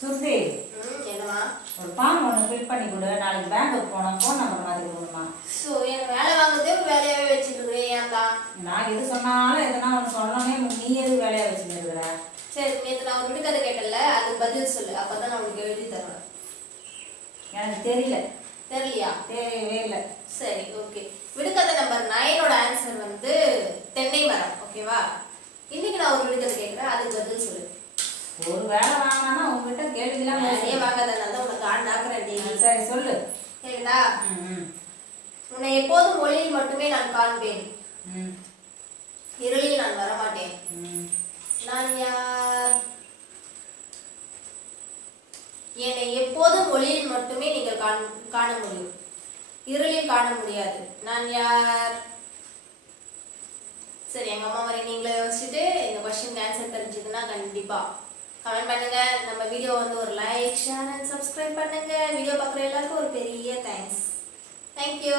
சுருதி என்னம்மா ஒரு ஃபார்ம் ஒன்று ஃபில் பண்ணி கொடு. நாளைக்கு பேங்க்குக்கு போனோம், ஃபோன் நம்பர் மாற்றி கொடுக்கணுமா? ஸோ எனக்கு வேலை வாங்குறதே ஒரு வேலையாகவே வச்சுருக்குறேன். ஏன் தான் நான் எது சொன்னாலும் எதனா ஒன்று சொல்லணுமே, நீ எது வேலையாக வச்சுருக்குற? சரி, நேற்று நான் ஒரு விடுக்கதை கேட்டல, அதுக்கு பதில் சொல்லு. அப்போ தான் நான் உனக்கு எழுதி தருவேன். எனக்கு தெரியல. தெரியலையா? தெரியவே இல்லை. சரி, ஓகே. விடுக்கதை நம்பர் 9ஓட ஆன்சர் வந்து தென்னை மரம். ஓகேவா? இன்னைக்கு நான் ஒரு விடுக்கதை கேட்குறேன், அதுக்கு பதில் சொல்லு. ஒரு வேலை வாங்கினா உங்ககிட்ட கேள்விலாம் நிறைய வாங்காதனால தான் உனக்கு ஆக்குறேன். சரி சொல்லு. சரிடா? உன்னை எப்போதும் ஒளியில் மட்டுமே நான் காண்பேன், இருளில் நான் வரமாட்டேன். நான் யார்? என்னை எப்போதும் ஒளியில் மட்டுமே நீங்கள் காண முடியும், இருளில் காண முடியாது. நான் யார்? சரி, எங்க அம்மா மாதிரி நீங்களே யோசிச்சுட்டு இந்த கொஸ்டின் ஆன்சர் தெரிஞ்சதுன்னா கண்டிப்பா கமெண்ட் பண்ணுங்க. நம்ம வீடியோ வந்து ஒரு லைக், ஷேர் அண்ட் சப்ஸ்கிரைப் பண்ணுங்க. வீடியோ பார்க்குற எல்லாருக்கும் ஒரு பெரிய தேங்க்ஸ். தேங்க்யூ.